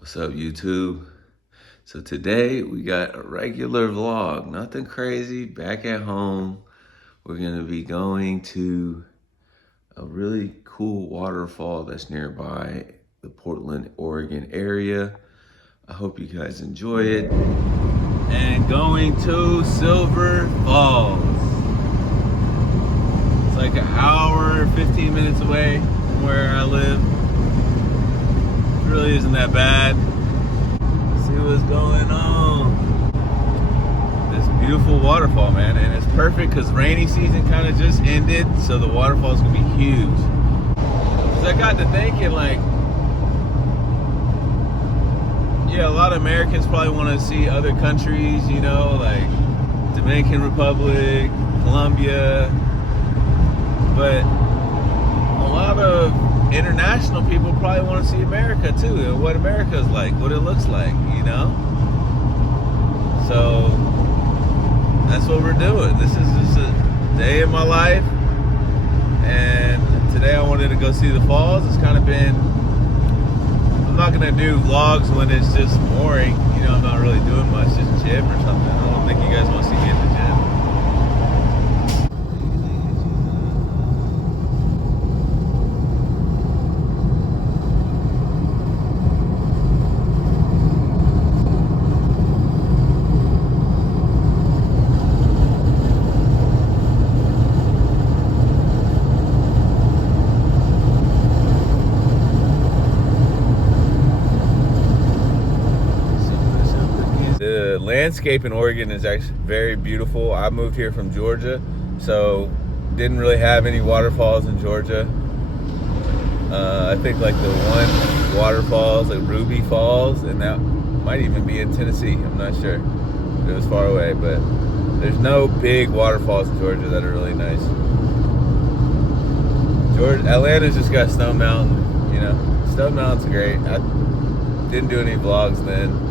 What's up, YouTube? So today we got a regular vlog, nothing crazy, back at home. We're gonna be going to a really cool waterfall that's nearby the Portland, Oregon area. I hope you guys enjoy it. And going to Silver Falls. It's like an hour, 15 minutes away from where I live. It really isn't that bad. See what's going on. This beautiful waterfall, man, and it's perfect because rainy season kind of just ended, so the waterfall's gonna be huge. Cause I got to thinking, like, yeah, a lot of Americans probably want to see other countries, you know, like Dominican Republic, Colombia, but a lot of international people probably want to see America too, and what America's like, what it looks like, you know? So that's what we're doing. This is just a day in my life, and today I wanted to go see the falls. It's kind of been, I'm not gonna do vlogs when it's just boring, you know, I'm not really doing much, just gym or something. I don't think you guys want to see me in the gym. The landscape in Oregon is actually very beautiful. I moved here from Georgia, so didn't really have any waterfalls in Georgia. I think like the one waterfalls, like Ruby Falls, and that might even be in Tennessee. I'm not sure. It was far away, but there's no big waterfalls in Georgia that are really nice. Atlanta's just got Stone Mountain, you know. Stone Mountain's great. I didn't do any vlogs then.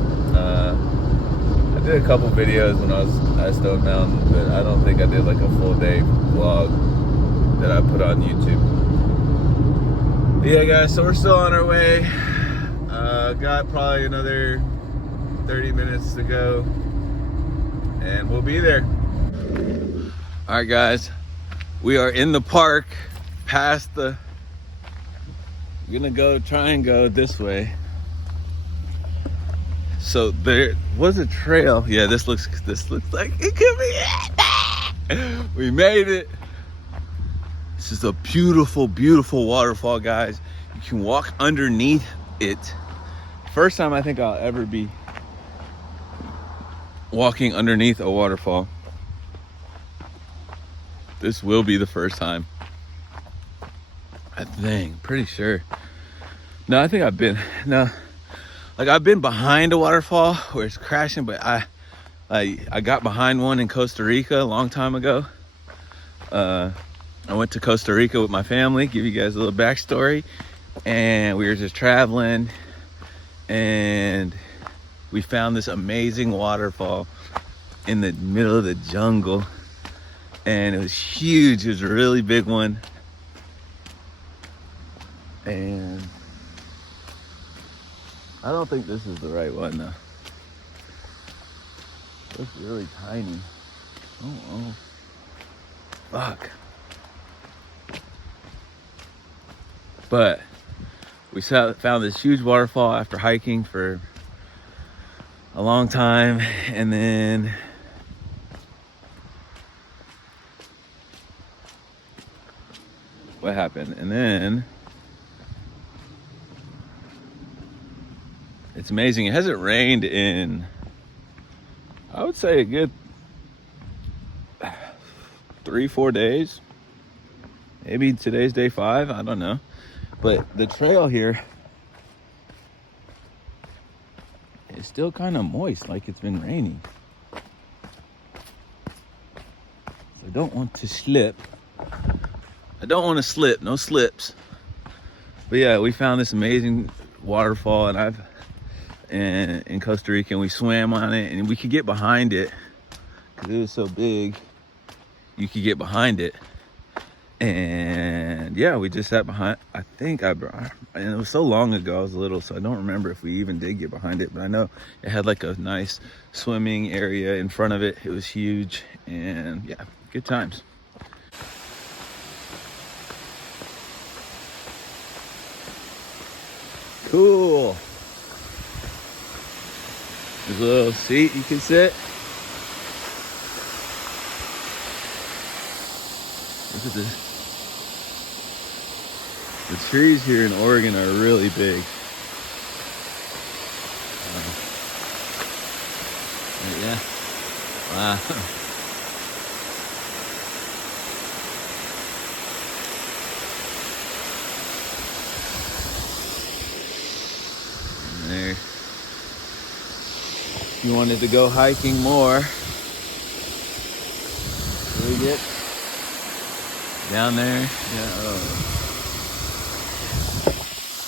I did a couple videos when I was at Stone Mountain, but I don't think I did like a full day vlog that I put on YouTube. But yeah, guys, so we're still on our way. Got probably another 30 minutes to go, and we'll be there. All right, guys, we are in the park, past the. We're gonna try and go this way. So there was a trail. Yeah, this looks like it could be it. We made it. This is a beautiful, beautiful waterfall, guys. You can walk underneath it. First time I think I'll ever be walking underneath a waterfall. This will be the first time. I think, pretty sure. No, I think I've been, no. Like I've been behind a waterfall where it's crashing, but I got behind one in Costa Rica a long time ago. I went to Costa Rica with my family, give you guys a little backstory. And we were just traveling and we found this amazing waterfall in the middle of the jungle. And it was huge, it was a really big one. And I don't think this is the right one though. It looks really tiny. Oh, fuck. But we found this huge waterfall after hiking for a long time, and then what happened? And then it's amazing. It hasn't rained in, I would say, a good 3-4 days. Maybe today's day 5, I don't know. But the trail here is still kind of moist, like it's been raining. So I don't want to slip. I don't want to slip, no slips. But yeah, we found this amazing waterfall, and in Costa Rica, and we swam on it, and we could get behind it because it was so big. You could get behind it, and yeah, we just sat behind. I think and it was so long ago, I was little, so I don't remember if we even did get behind it, but I know it had like a nice swimming area in front of it. It was huge, and yeah, good times. Cool. There's a little seat you can sit. Look at this. The trees here in Oregon are really big. Yeah. Wow. And there. If you wanted to go hiking more, we get down there. Yeah.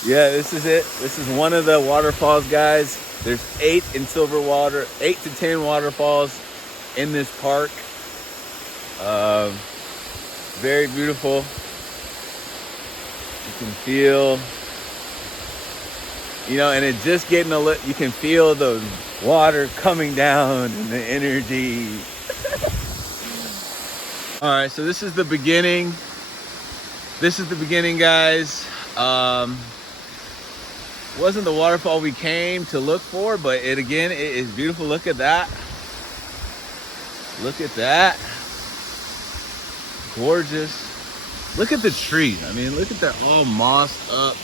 Yeah, this is it. This is one of the waterfalls, guys. There's 8 to 10 waterfalls in this park. Very beautiful. You can feel, and it's just getting you can feel the water coming down and the energy. All right, so this is the beginning. This is the beginning, guys. Wasn't the waterfall we came to look for, but it is beautiful. Look at that. Look at that. Gorgeous. Look at the trees. I mean, look at that, all mossed up.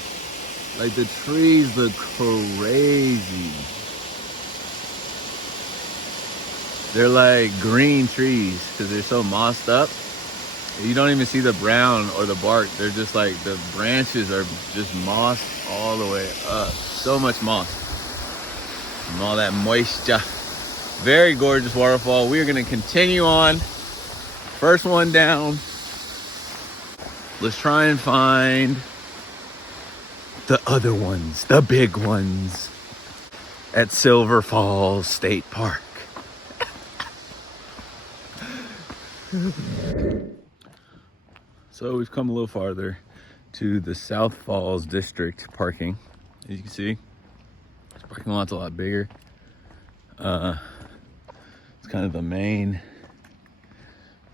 Like, the trees look crazy. They're like green trees because they're so mossed up. You don't even see the brown or the bark. They're just like, the branches are just mossed all the way up. So much moss and all that moisture. Very gorgeous waterfall. We are going to continue on. First one down. Let's try and find the other ones, the big ones, at Silver Falls State Park. So we've come a little farther to the South Falls District parking. As you can see, this parking lot's a lot bigger. It's kind of the main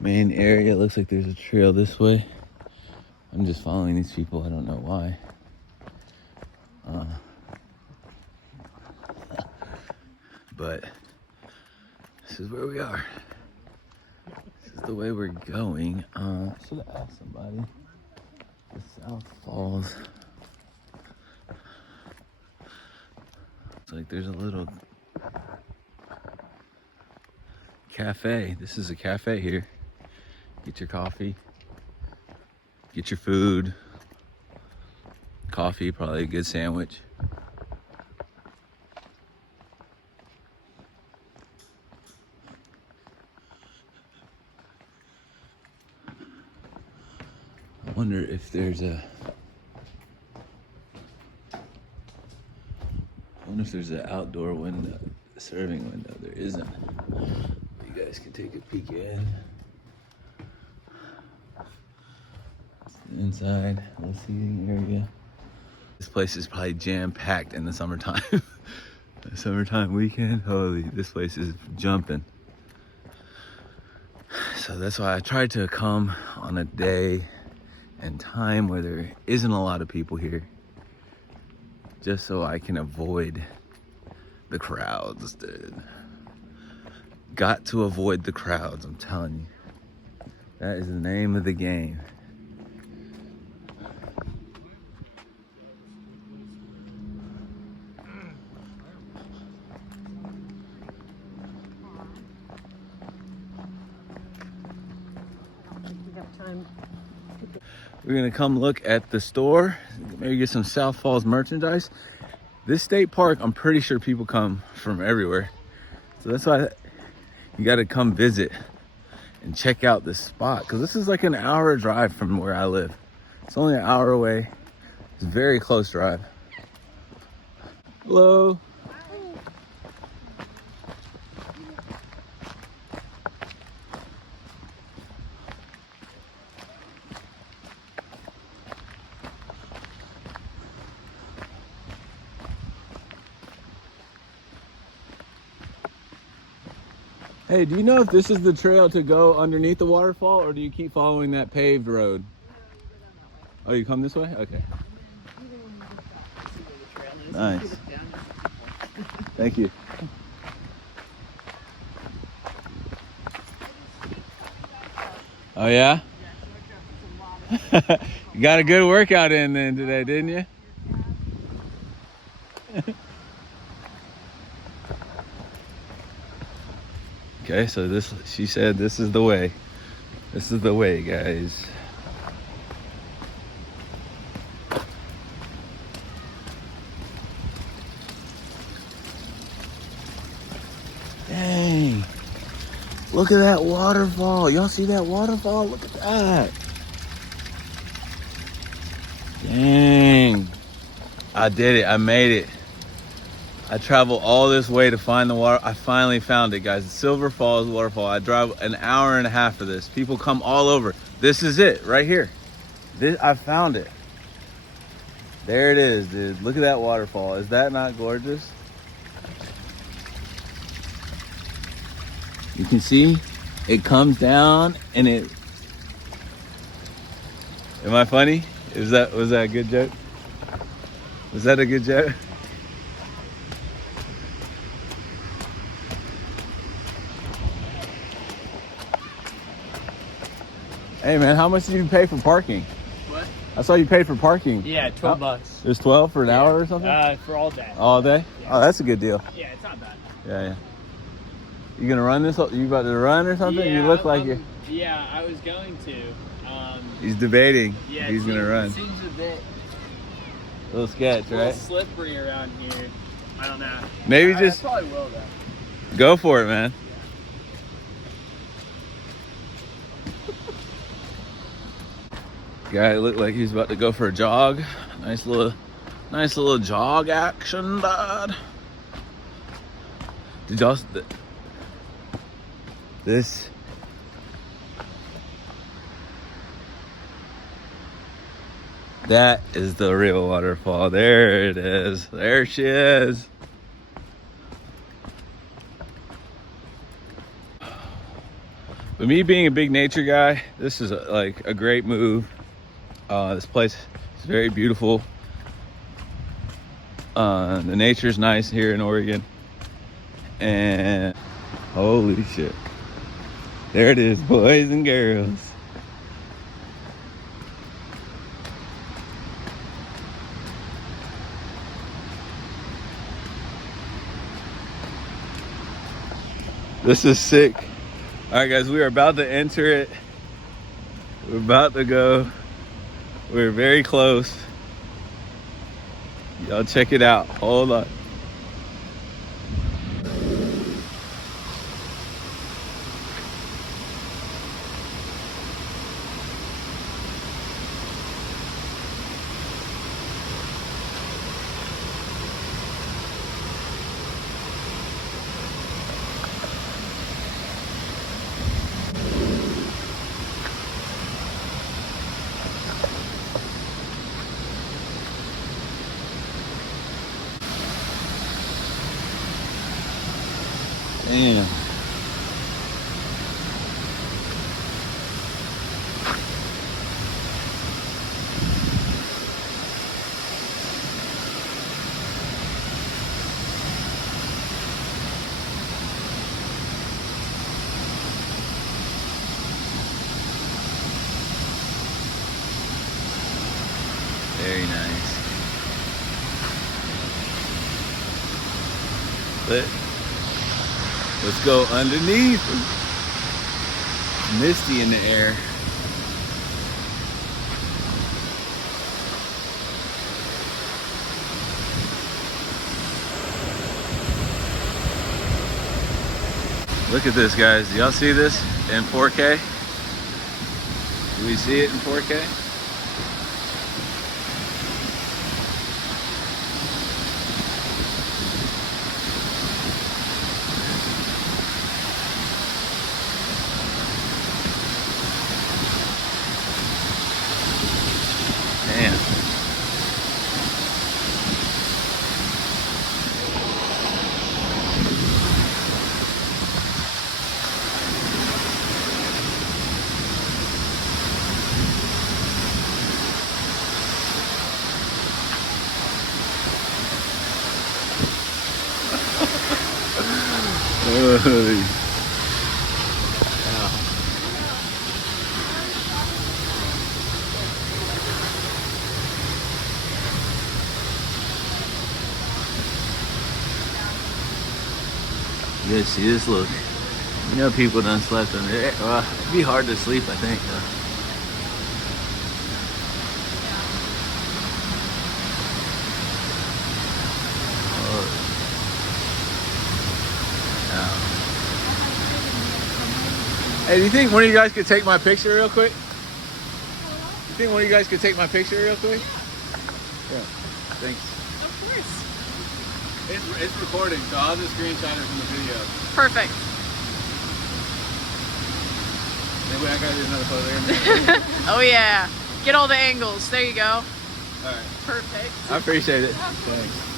area. It looks like there's a trail this way. I'm just following these people. I don't know why. But this is where we are. This is the way we're going. Should have asked somebody. The South Falls. It's like there's a little cafe. This is a cafe here. Get your coffee. Get your food. Coffee, probably a good sandwich. I wonder if there's an outdoor window, serving window. There isn't. You guys can take a peek in. It's the inside, the seating area. This place is probably jam-packed in the summertime. The summertime weekend, holy, this place is jumping. So that's why I tried to come on a day and time where there isn't a lot of people here, just so I can avoid the crowds, dude. Got to avoid the crowds, I'm telling you. That is the name of the game. We're gonna come look at the store, maybe get some South Falls merchandise. This state park, I'm pretty sure people come from everywhere. So that's why you gotta come visit and check out this spot, because this is like an hour drive from where I live. It's only an hour away. It's a very close drive. Hello. Hey, do you know if this is the trail to go underneath the waterfall, or do you keep following that paved road? Oh, you come this way? Okay. Nice. Thank you. Oh, yeah? You got a good workout in then today, didn't you? Okay, so this, she said this is the way. This is the way, guys. Dang. Look at that waterfall. Y'all see that waterfall? Look at that. Dang. I did it. I made it. I traveled all this way to find the water. I finally found it, guys. Silver Falls Waterfall. I drive an hour and a half for this. People come all over. This is it right here. I found it. There it is, dude. Look at that waterfall. Is that not gorgeous? You can see it comes down and it... Am I funny? Was that a good joke? Was that a good joke? Hey man, how much did you pay for parking? What? I saw you paid for parking. Yeah, 12 bucks. It was 12 for an hour or something? For all day. All day? Yeah. Oh, that's a good deal. Yeah, it's not bad. Yeah. You gonna run this? You about to run or something? Yeah, You look like you. Yeah, I was going to. He's debating. Yeah, He's gonna run. It seems a bit Little sketch, a little right? slippery around here. I don't know. Maybe just I probably will though. go for it, man. Guy looked like he's about to go for a jog. Nice little jog action, bud. Did y'all this? That is the real waterfall. There it is. There she is. But me being a big nature guy, this is like a great move. This place is very beautiful. The nature's nice here in Oregon. And holy shit. There it is, boys and girls. This is sick. All right, guys, we are about to enter it. We're about to go. We're very close. Y'all check it out. Hold on. Damn. Very nice. Let's go underneath. Misty in the air. Look at this, guys. Do y'all see this in 4K? Do we see it in 4K? Damn. You guys see this look? You know people done slept under it. Well, it'd be hard to sleep, I think. Hey, do you think one of you guys could take my picture real quick? You think one of you guys could take my picture real quick? Yeah. Thanks. Of course. It's recording, so I'll just screenshot it from the video. Perfect. Maybe I gotta do another photo. Oh yeah. Get all the angles. There you go. All right. Perfect. I appreciate it. Thanks.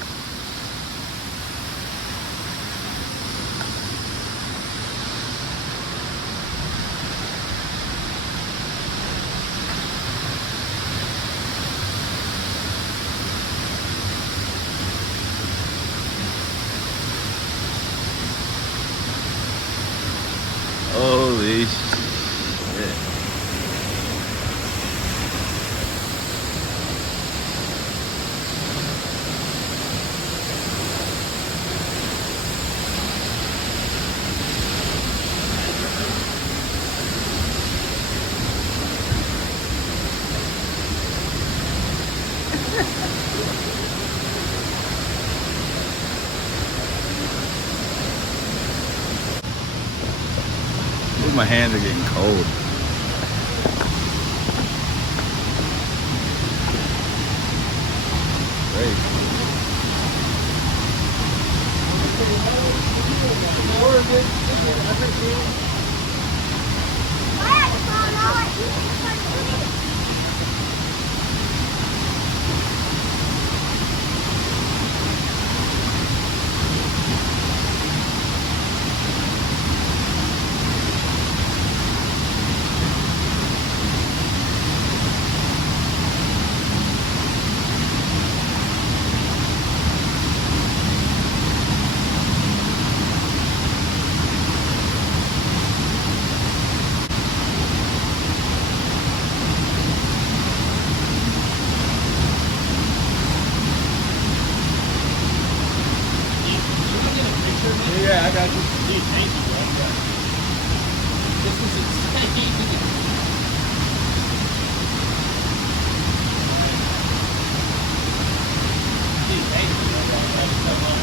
Holy shit. My hands are getting cold. Great. Yeah, I got you. Dude, thank you, bro. This is insane. Dude, thank you, bro. That is so much.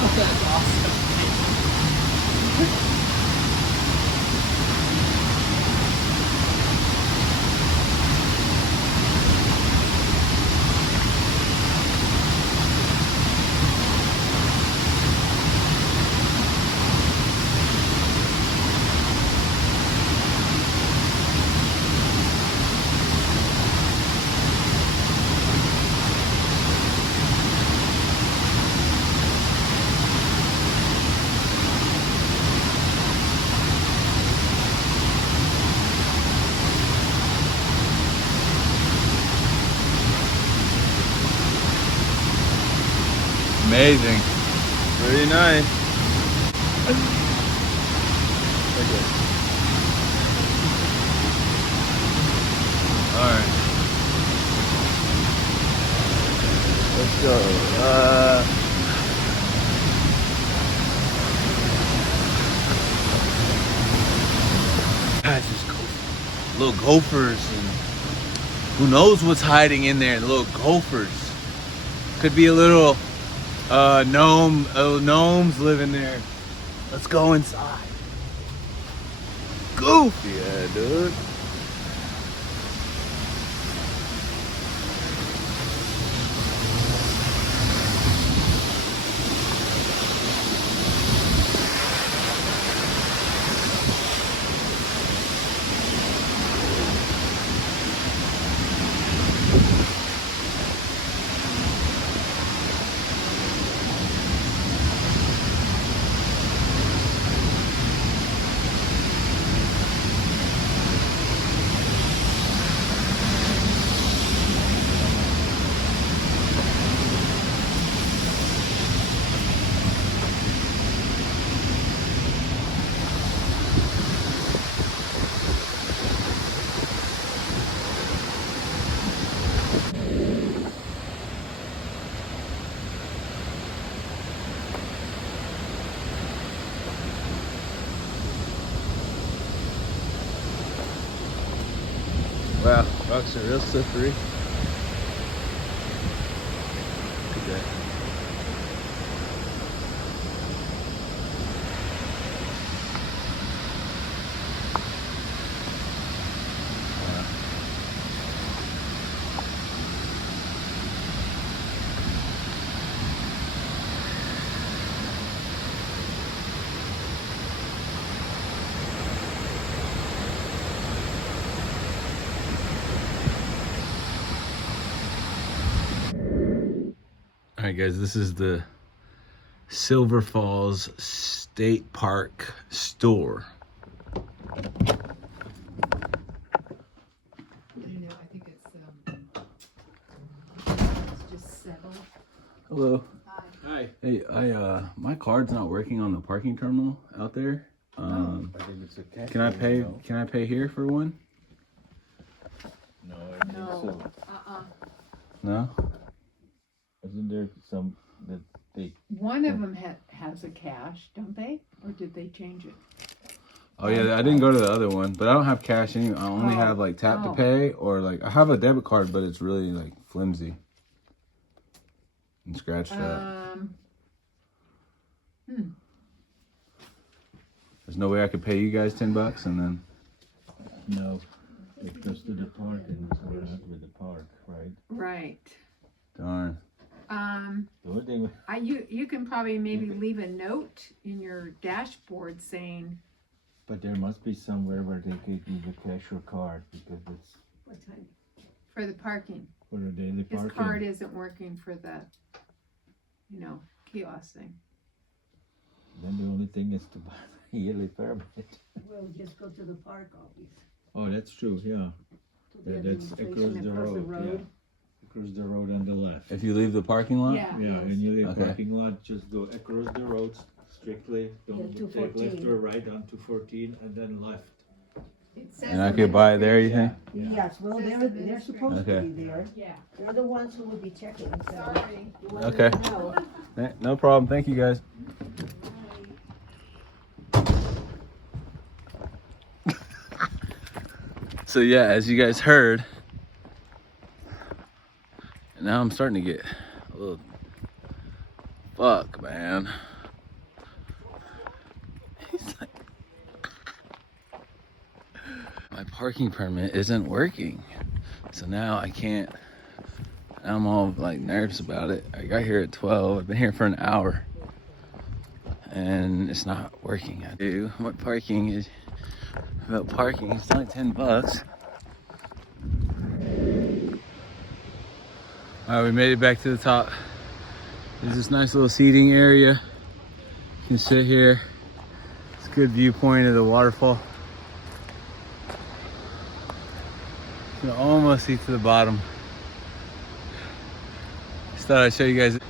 Oh, that's awesome. Amazing. Very nice. Okay. All right. Let's go. Guys, there's little gophers, and who knows what's hiding in there? Little gophers. Could be a little gnomes living there. Let's go inside. Goofy, yeah, dude. Rocks are real slippery. Look at that. All right, guys, this is the Silver Falls State Park store. I think it's just settled. Hello. Hi. Hey, my card's not working on the parking terminal out there. I think it's a cash Can I pay? payment, Can I pay here for one? No, I think No. so. No. Isn't there some that they? One of them has a cash, don't they? Or did they change it? Oh yeah, I didn't go to the other one, but I don't have cash anyway. I only have like tap to Oh. pay, or like I have a debit card, but it's really like flimsy and scratched up. There's no way I could pay you guys $10 and then. No, it goes to the park and it's all right with the park, right? Right. Darn. The only thing, You can probably maybe leave a note in your dashboard saying. but there must be somewhere where they give you the cash or card because it's For the parking. for the daily His parking. card isn't working for the, kiosk thing. Then the only thing is to buy a yearly permit. We'll just go to the park office. Oh, that's true, yeah. To get the That's information across the road, yeah. Across the road on the left. If you leave the parking lot. Yeah. Yeah, and you leave Okay. parking lot, just go across the road strictly, don't Yeah, take 214. left or right on 214 and then left. It says And I in could the buy it there, you think? Yeah. Yes, well, they're supposed to Okay. be there. Yeah. They're the ones who will be checking, so. Sorry. you wanna Okay. know. No problem. Thank you, guys. So yeah, as you guys heard, now I'm starting to get a little fuck, man. He's like, my parking permit isn't working, so now I can't. I'm all like nervous about it. I got here at 12. I've been here for an hour, and it's not working. I do. What parking is? About parking, it's only $10. All right, we made it back to the top. There's this nice little seating area. You can sit here. It's a good viewpoint of the waterfall. You can almost see to the bottom. Just thought I'd show you guys.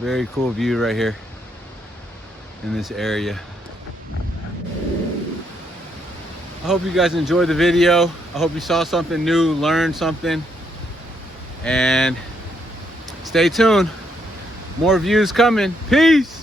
Very cool view right here in this area. I hope you guys enjoyed the video. I hope you saw something new, learned something, and stay tuned. More views coming. Peace.